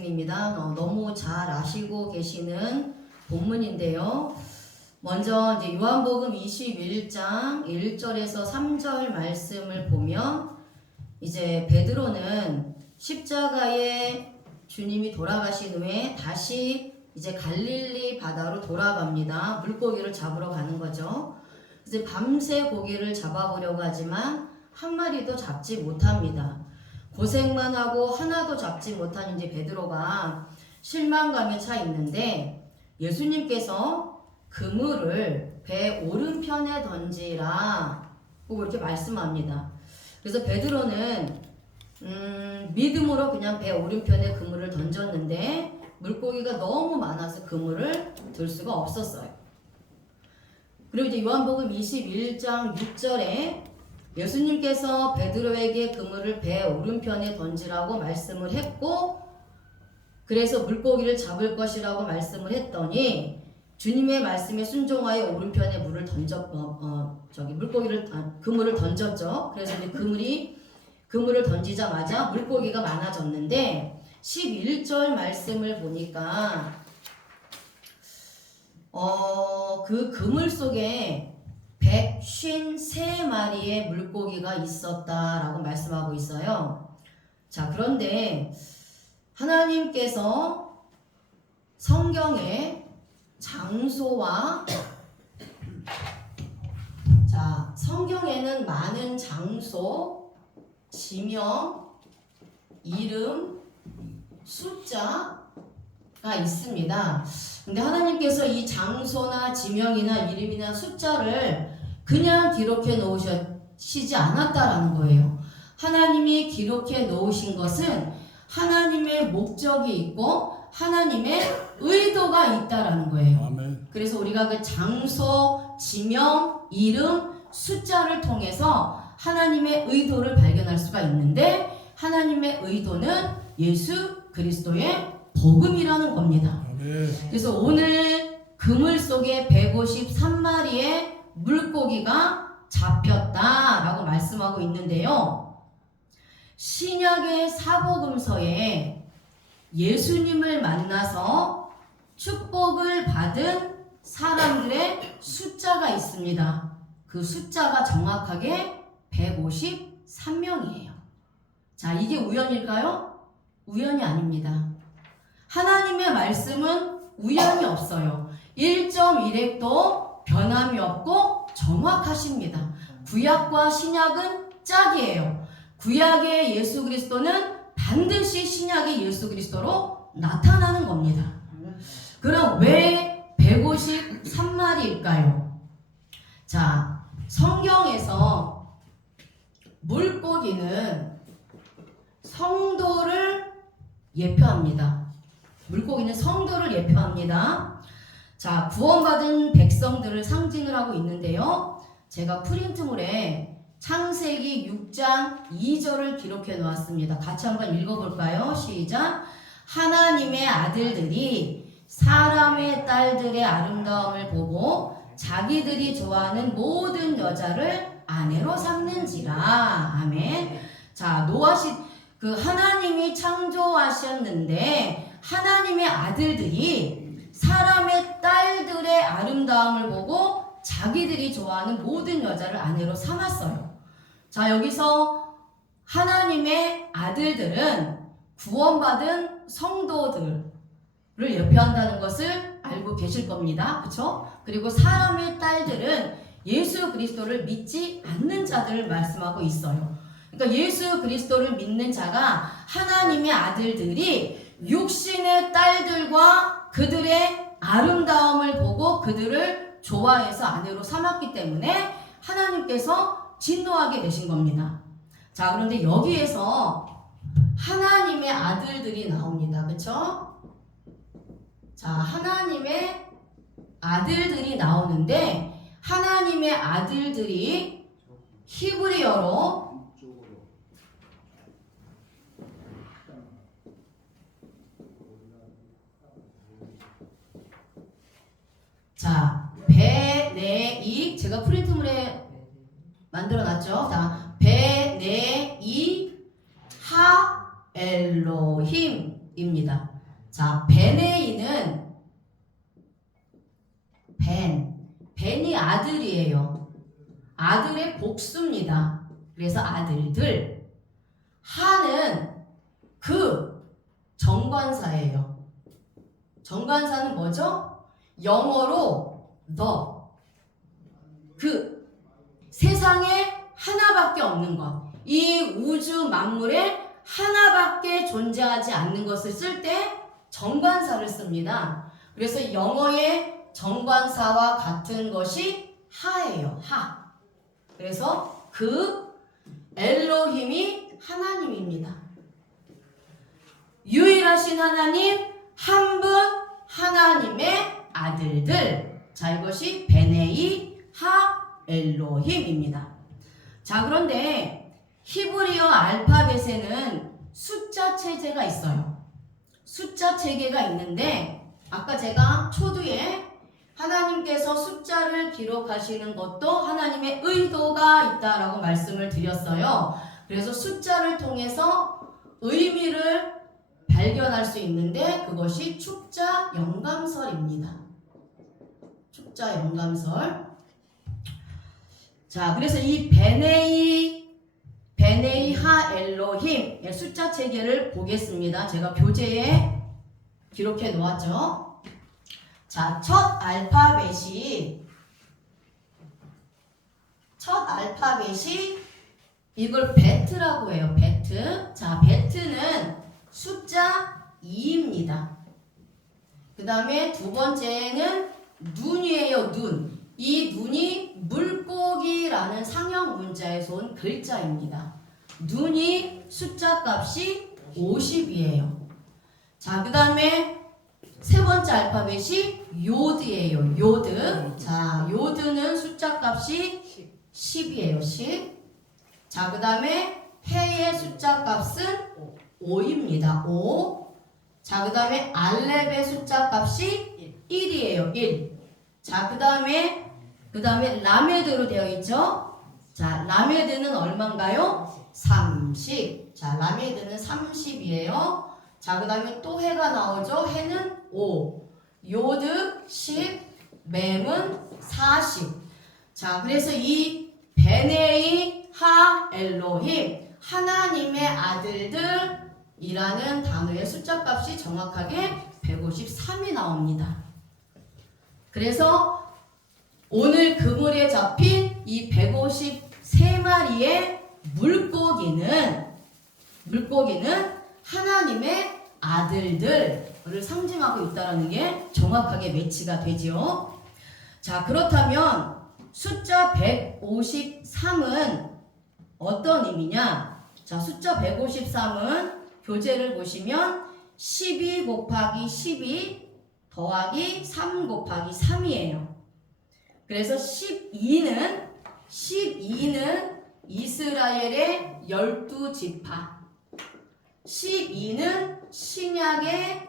입니다. 너무 잘 아시고 계시는 본문인데요. 먼저 이제 요한복음 21장 1절에서 3절 말씀을 보면 이제 베드로는 십자가에 주님이 돌아가신 후에 다시 이제 갈릴리 바다로 돌아갑니다. 물고기를 잡으러 가는 거죠. 이제 밤새 고기를 잡아보려고 하지만 한 마리도 잡지 못합니다. 고생만 하고 하나도 잡지 못한 이제 베드로가 실망감에 차 있는데 예수님께서 그물을 배 오른편에 던지라 꼭 이렇게 말씀합니다. 그래서 베드로는 믿음으로 그냥 배 오른편에 그물을 던졌는데 물고기가 너무 많아서 그물을 들 수가 없었어요. 그리고 이제 요한복음 21장 6절에 예수님께서 베드로에게 그물을 배 오른편에 던지라고 말씀을 했고, 그래서 물고기를 잡을 것이라고 말씀을 했더니 주님의 말씀에 순종하여 오른편에 물을 그물을 던졌죠. 그래서 이제 그물을 던지자마자 물고기가 많아졌는데 11절 말씀을 보니까 그 그물 속에 153마리의 물고기가 있었다라고 말씀하고 있어요. 자, 그런데 하나님께서 성경에 장소와 성경에는 많은 장소, 지명, 이름, 숫자가 있습니다. 근데 하나님께서 이 장소나 지명이나 이름이나 숫자를 그냥 기록해 놓으시지 않았다라는 거예요. 하나님이 기록해 놓으신 것은 하나님의 목적이 있고 하나님의 의도가 있다라는 거예요. 아멘. 그래서 우리가 그 장소, 지명, 이름, 숫자를 통해서 하나님의 의도를 발견할 수가 있는데 물고기의 의도는 예수 그리스도의 복음이라는 겁니다. 아멘. 그래서 오늘 그물 속에 153마리의 물고기가 잡혔다라고 말씀하고 있는데요. 신약의 사복음서에 예수님을 만나서 축복을 받은 사람들의 숫자가 있습니다. 그 숫자가 정확하게 153명이에요. 자, 이게 우연일까요? 우연이 아닙니다. 하나님의 말씀은 우연이 없어요. 1.1획도 변함이 없고 정확하십니다. 구약과 신약은 짝이에요. 구약의 예수 그리스도는 반드시 신약의 예수 그리스도로 나타나는 겁니다. 그럼 왜 153마리일까요? 자, 성경에서 물고기는 성도를 예표합니다. 물고기는 성도를 예표합니다. 자, 구원받은 백성들을 상징을 하고 있는데요. 제가 프린트물에 창세기 6장 2절을 기록해 놓았습니다. 같이 한번 읽어볼까요? 시작. 하나님의 아들들이 사람의 딸들의 아름다움을 보고 자기들이 좋아하는 모든 여자를 아내로 삼는지라. 아멘. 자, 하나님이 창조하셨는데 하나님의 아들들이 사람의 딸들의 아름다움을 보고 자기들이 좋아하는 모든 여자를 아내로 삼았어요. 자, 여기서 하나님의 아들들은 구원받은 성도들을 예표한다는 것을 알고 계실 겁니다. 그렇죠? 그리고 사람의 딸들은 예수 그리스도를 믿지 않는 자들을 말씀하고 있어요. 그러니까 예수 그리스도를 믿는 자가 하나님의 아들들이 육신의 딸들과 그들의 아름다움을 보고 그들을 좋아해서 아내로 삼았기 때문에 하나님께서 진노하게 되신 겁니다. 자, 그런데 여기에서 하나님의 아들들이 나옵니다. 그렇죠? 자, 하나님의 아들들이 나오는데 하나님의 아들들이 히브리어로 자, 베네이 제가 프린트물에 만들어놨죠. 자, 베네이 하 엘로힘입니다. 자, 베네이는 벤이 아들이에요. 아들의 복수입니다. 그래서 아들들. 하는 그 정관사예요. 정관사는 뭐죠? 영어로 the. 그 세상에 하나밖에 없는 것. 이 우주 만물에 하나밖에 존재하지 않는 것을 쓸 때 정관사를 씁니다. 그래서 영어의 정관사와 같은 것이 하예요. 하. 그래서 그 엘로힘이 하나님입니다. 유일하신 하나님, 한 분 하나님의 아들들. 자, 이것이 베네이 하 엘로힘입니다. 자, 그런데 히브리어 알파벳에는 숫자 체제가 있어요. 숫자 체계가 있는데 아까 제가 초두에 하나님께서 숫자를 기록하시는 것도 하나님의 의도가 있다라고 말씀을 드렸어요. 그래서 숫자를 통해서 의미를 발견할 수 있는데 그것이 축자 영감설입니다. 축자 영감설. 자, 그래서 이 베네이 하 엘로힘 숫자 체계를 보겠습니다. 제가 교재에 기록해 놓았죠. 자, 첫 알파벳이 이걸 베트라고 해요. 베트. 자, 베트는 숫자 2입니다. 그 다음에 두 번째는 눈이에요. 눈. 이 눈이 물고기라는 상형 문자에서 온 글자입니다. 눈이 숫자 값이 50이에요. 자, 그 다음에 세 번째 알파벳이 요드예요. 요드. 자, 요드는 숫자 값이 10이에요. 10. 자, 그 다음에 해의 숫자 값은 5입니다. 5. 자, 그 다음에 알렙의 숫자 값이 1이에요. 1. 자, 그 다음에 라메드로 되어 있죠. 자, 라메드는 얼마인가요? 30. 자, 라메드는 30이에요. 자, 그 다음에 또 해가 나오죠. 해는 5. 요드 10. 맴은 40. 자, 그래서 이 베네이 하 엘로힘 하나님의 아들들이라는 단어의 숫자 값이 정확하게 153이 나옵니다. 그래서 오늘 그물에 잡힌 이 153마리의 물고기는 하나님의 아들들을 상징하고 있다는 게 정확하게 매치가 되죠. 자, 그렇다면 숫자 153은 어떤 의미냐? 자, 숫자 153은 교재를 보시면 12 곱하기 12 더하기 3 곱하기 3이에요. 그래서 12는 이스라엘의 12지파. 12는 신약의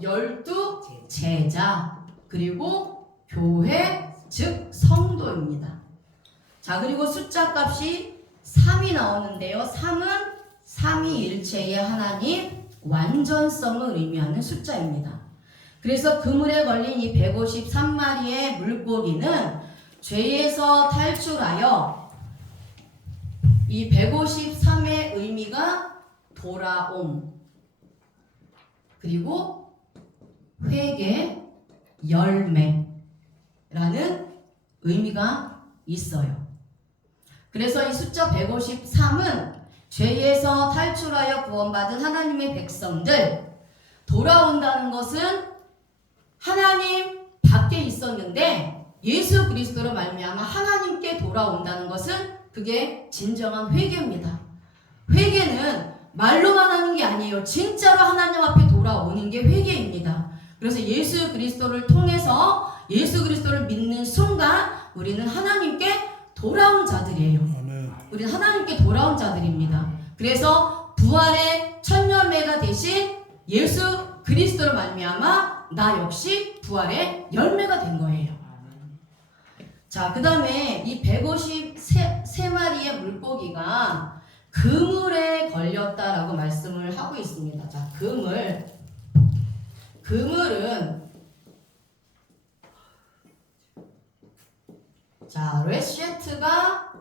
12제자. 그리고 교회, 즉 성도입니다. 자, 그리고 숫자 값이 3이 나오는데요. 3은 삼위일체의 하나님 완전성을 의미하는 숫자입니다. 그래서 그물에 걸린 이 153마리의 물고기는 죄에서 탈출하여 이 153의 의미가 돌아옴, 그리고 회개, 열매라는 의미가 있어요. 그래서 이 숫자 153은 죄에서 탈출하여 구원받은 하나님의 백성들, 돌아온다는 것은 하나님 밖에 있었는데 예수 그리스도로 말미암아 하나님께 돌아온다는 것은 그게 진정한 회개입니다. 회개는 말로만 하는 게 아니에요. 진짜로 하나님 앞에 돌아오는 게 회개입니다. 그래서 예수 그리스도를 통해서 예수 그리스도를 믿는 순간 우리는 하나님께 돌아온 자들이에요. 우리는 하나님께 돌아온 자들입니다. 그래서 부활의 첫 열매가 되신 예수 그리스도로 말미암아 나 역시 부활의 열매가 된 거예요. 자, 그 다음에 이 153마리의 물고기가 그물에 걸렸다라고 말씀을 하고 있습니다. 자, 그물. 그물은 자, 레시트가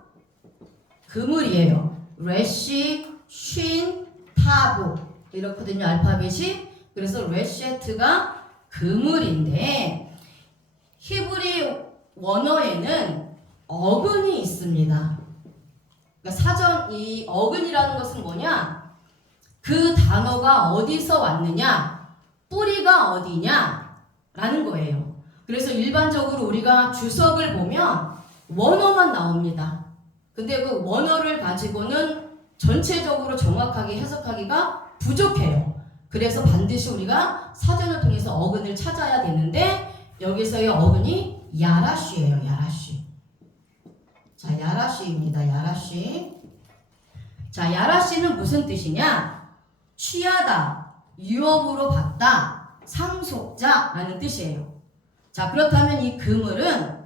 그물이에요. 레시, 쉰, 타브 이렇거든요. 알파벳이. 그래서 레시트가 그물인데 히브리 원어에는 어근이 있습니다. 그러니까 사전 이 어근이라는 것은 뭐냐? 그 단어가 어디서 왔느냐? 뿌리가 어디냐? 라는 거예요. 그래서 일반적으로 우리가 주석을 보면 원어만 나옵니다. 근데 그 원어를 가지고는 전체적으로 정확하게 해석하기가 부족해요. 그래서 반드시 우리가 사전을 통해서 어근을 찾아야 되는데 여기서의 어근이 야라쉬예요. 야라쉬. 자, 야라쉬입니다. 야라쉬. 자, 야라쉬는 무슨 뜻이냐? 취하다, 유업으로 받다, 상속자라는 뜻이에요. 자, 그렇다면 이 그물은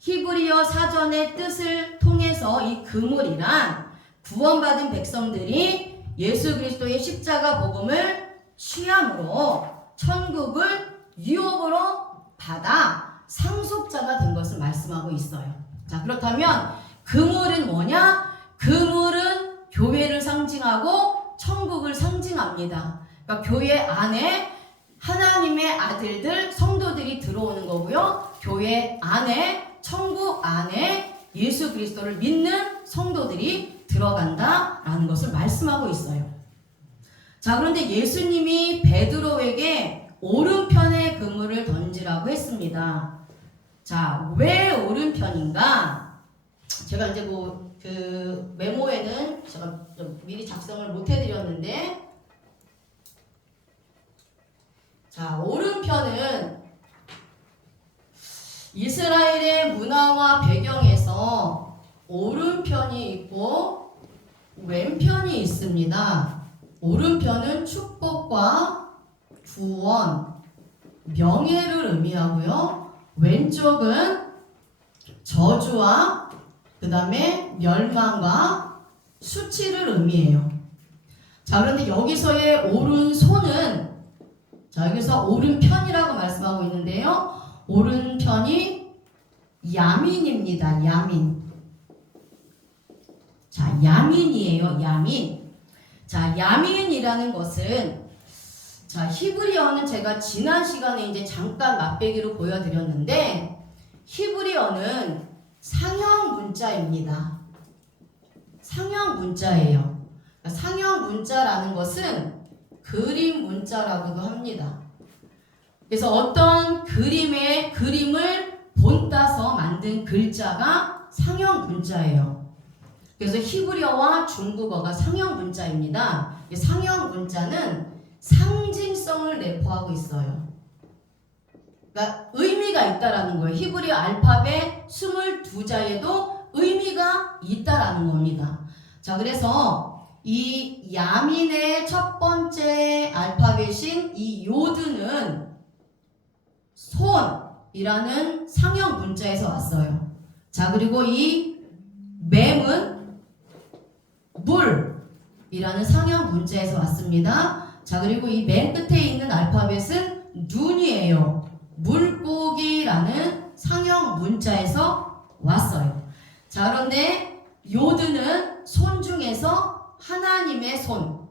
히브리어 사전의 뜻을 통해서 이 그물이란 구원받은 백성들이 예수 그리스도의 십자가 복음을 취함으로 천국을 유업으로 받아 상속자가 된 것을 말씀하고 있어요. 자, 그렇다면 그물은 뭐냐? 그물은 교회를 상징하고 천국을 상징합니다. 그러니까 교회 안에 하나님의 아들들, 성도들이 들어오는 거고요. 교회 안에, 천국 안에 예수 그리스도를 믿는 성도들이 들어간다라는 것을 말씀하고 있어요. 자, 그런데 예수님이 베드로에게 오른편에 그물을 던지라고 했습니다. 자, 왜 오른편인가? 제가 이제 그 메모에는 제가 미리 작성을 못 해드렸는데, 자, 오른편은 이스라엘의 문화와 배경에서 오른편이 있고 왼편이 있습니다. 오른편은 축복과 구원, 명예를 의미하고요. 왼쪽은 저주와 그 다음에 멸망과 수치를 의미해요. 자, 그런데 여기서의 오른손은 자, 여기서 오른편이라고 말씀하고 있는데요. 오른편이 야민입니다. 야민. 자, 야민이에요. 야민. 자, 야민이라는 것은 자, 히브리어는 제가 지난 시간에 이제 잠깐 맛배기로 보여드렸는데 히브리어는 상형 문자입니다. 상형 문자예요. 그러니까 상형 문자라는 것은 그림 문자라고도 합니다. 그래서 어떤 그림을 본따서 만든 글자가 상형 문자예요. 그래서 히브리어와 중국어가 상형 문자입니다. 상형 문자는 상징성을 내포하고 있어요. 그러니까 의미가 있다라는 거예요. 히브리어 알파벳 22자에도 의미가 있다라는 겁니다. 자, 그래서 이 야민의 첫 번째 알파벳인 이 요드는 손이라는 상형 문자에서 왔어요. 자, 그리고 이 맴은 물이라는 상형 문자에서 왔습니다. 자, 그리고 이 맨 끝에 있는 알파벳은 눈이에요. 물고기라는 상형 문자에서 왔어요. 자, 그런데 요드는 손 중에서 하나님의 손,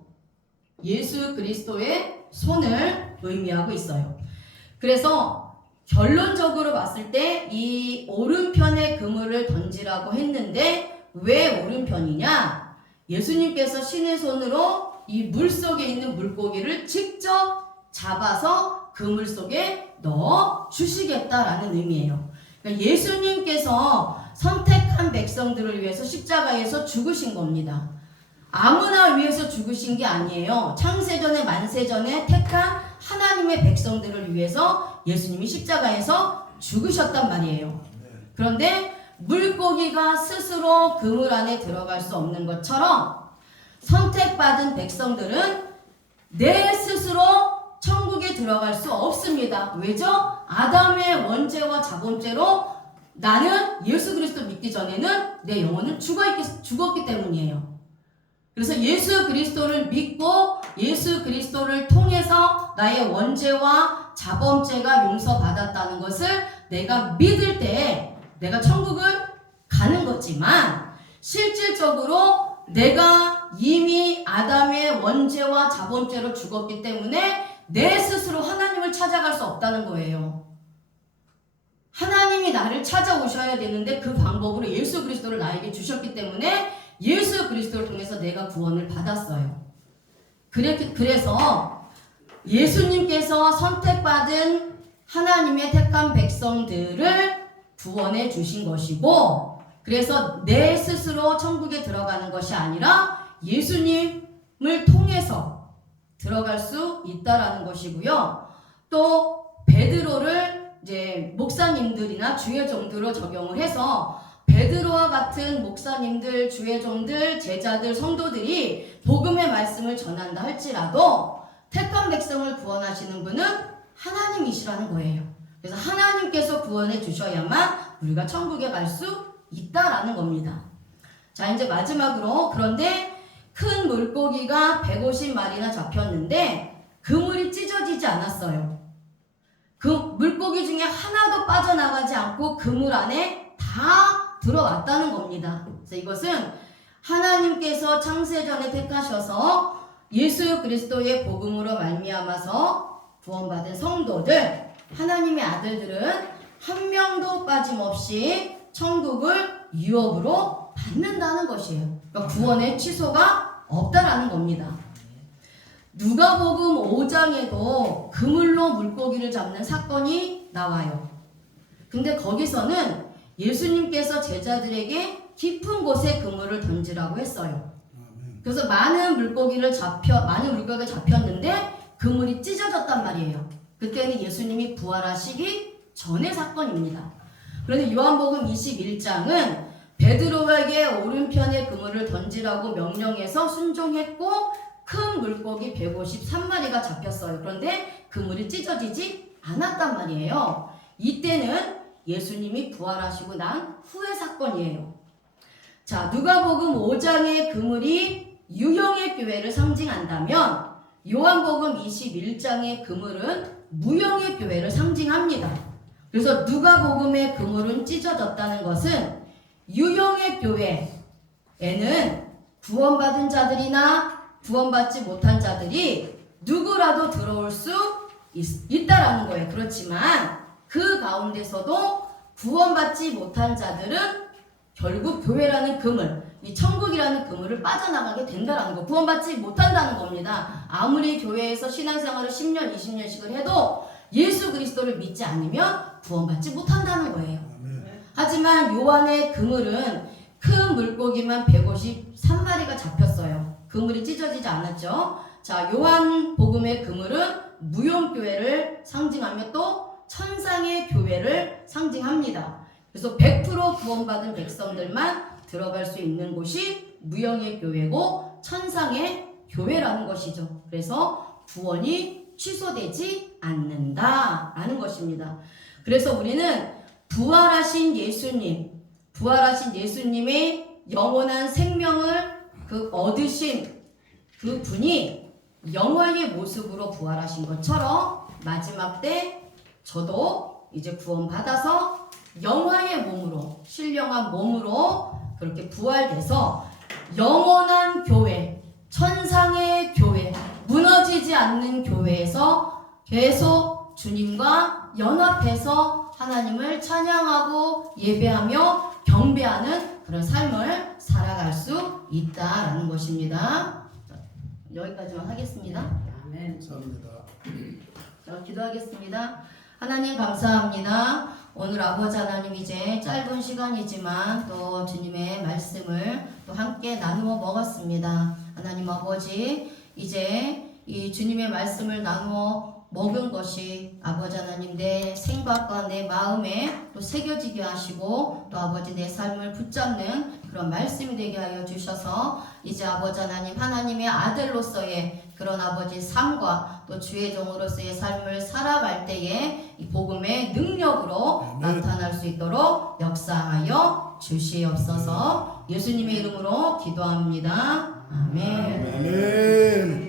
예수 그리스도의 손을 의미하고 있어요. 그래서 결론적으로 봤을 때 이 오른편에 그물을 던지라고 했는데 왜 오른편이냐? 예수님께서 신의 손으로 이 물속에 있는 물고기를 직접 잡아서 그물 속에 넣어 주시겠다라는 의미예요. 그러니까 예수님께서 선택한 백성들을 위해서 십자가에서 죽으신 겁니다. 아무나 위해서 죽으신 게 아니에요. 창세전에 만세전에 택한 하나님의 백성들을 위해서 예수님이 십자가에서 죽으셨단 말이에요. 그런데 물고기가 스스로 그물 안에 들어갈 수 없는 것처럼 선택받은 백성들은 내 스스로 천국에 들어갈 수 없습니다. 왜죠? 아담의 원죄와 자본죄로 나는 예수 그리스도 믿기 전에는 내 영혼은 죽었기 때문이에요. 그래서 예수 그리스도를 믿고 예수 그리스도를 통해서 나의 원죄와 자범죄가 용서받았다는 것을 내가 믿을 때 내가 천국을 가는 거지만, 실질적으로 내가 이미 아담의 원죄와 자범죄로 죽었기 때문에 내 스스로 하나님을 찾아갈 수 없다는 거예요. 하나님이 나를 찾아오셔야 되는데 그 방법으로 예수 그리스도를 나에게 주셨기 때문에 예수 그리스도를 통해서 내가 구원을 받았어요. 그래서 예수님께서 선택받은 하나님의 택한 백성들을 구원해 주신 것이고, 그래서 내 스스로 천국에 들어가는 것이 아니라 예수님을 통해서 들어갈 수 있다라는 것이고요. 또 베드로를 이제 목사님들이나 주의 종들로 적용을 해서, 베드로와 같은 목사님들, 주의 종들, 제자들, 성도들이 복음의 말씀을 전한다 할지라도 택한 백성을 구원하시는 분은 하나님이시라는 거예요. 그래서 하나님께서 구원해 주셔야만 우리가 천국에 갈 수 있다라는 겁니다. 자, 이제 마지막으로, 그런데 큰 물고기가 150마리나 잡혔는데 그물이 찢어지지 않았어요. 그 물고기 중에 하나도 빠져나가지 않고 그물 안에 다 들어왔다는 겁니다. 그래서 이것은 하나님께서 창세전에 택하셔서 예수 그리스도의 복음으로 말미암아서 구원받은 성도들, 하나님의 아들들은 한 명도 빠짐없이 천국을 유업으로 받는다는 것이에요. 그러니까 구원의 취소가 없다라는 겁니다. 누가복음 5장에도 그물로 물고기를 잡는 사건이 나와요. 근데 거기서는 예수님께서 제자들에게 깊은 곳에 그물을 던지라고 했어요. 그래서 많은 물고기가 잡혔는데 그물이 찢어졌단 말이에요. 그때는 예수님이 부활하시기 전의 사건입니다. 그런데 요한복음 21장은 베드로에게 오른편에 그물을 던지라고 명령해서 순종했고 큰 물고기 153마리가 잡혔어요. 그런데 그물이 찢어지지 않았단 말이에요. 이때는 예수님이 부활하시고 난 후의 사건이에요. 자, 누가복음 5장의 그물이 유형의 교회를 상징한다면 요한복음 21장의 그물은 무형의 교회를 상징합니다. 그래서 누가복음의 그물은 찢어졌다는 것은 유형의 교회에는 구원받은 자들이나 구원받지 못한 자들이 누구라도 들어올 수 있다라는 거예요. 그렇지만 그 가운데서도 구원받지 못한 자들은 결국 교회라는 그물, 이 천국이라는 그물을 빠져나가게 된다라는 거, 구원받지 못한다는 겁니다. 아무리 교회에서 신앙생활을 10년, 20년씩을 해도 예수 그리스도를 믿지 않으면 구원받지 못한다는 거예요. 하지만 요한의 그물은 큰 물고기만 153마리가 잡혔어요. 그물이 찢어지지 않았죠. 자, 요한 복음의 그물은 무용교회를 상징하며 또 천상의 교회를 상징합니다. 그래서 100% 구원받은 백성들만 들어갈 수 있는 곳이 무형의 교회고 천상의 교회라는 것이죠. 그래서 구원이 취소되지 않는다라는 것입니다. 그래서 우리는 부활하신 예수님의 영원한 생명을 얻으신 그 분이 영화의 모습으로 부활하신 것처럼 마지막 때 저도 이제 구원받아서 영화의 몸으로, 신령한 몸으로 그렇게 부활돼서 영원한 교회, 천상의 교회, 무너지지 않는 교회에서 계속 주님과 연합해서 하나님을 찬양하고 예배하며 경배하는 그런 삶을 살아갈 수 있다라는 것입니다. 여기까지만 하겠습니다. 아멘. 감사합니다. 자, 기도하겠습니다. 하나님 감사합니다. 오늘 아버지 하나님, 이제 짧은 시간이지만 또 주님의 말씀을 또 함께 나누어 먹었습니다. 하나님 아버지, 이제 이 주님의 말씀을 나누어 먹은 것이 아버지 하나님 내 생각과 내 마음에 또 새겨지게 하시고 또 아버지 내 삶을 붙잡는 그런 말씀이 되게 하여 주셔서 이제 아버지 하나님, 하나님의 아들로서의 그런 아버지 삶과 또 주의 종으로서의 삶을 살아갈 때에 이 복음의 능력으로 아멘. 나타날 수 있도록 역사하여 주시옵소서. 예수님의 이름으로 기도합니다. 아멘. 아멘.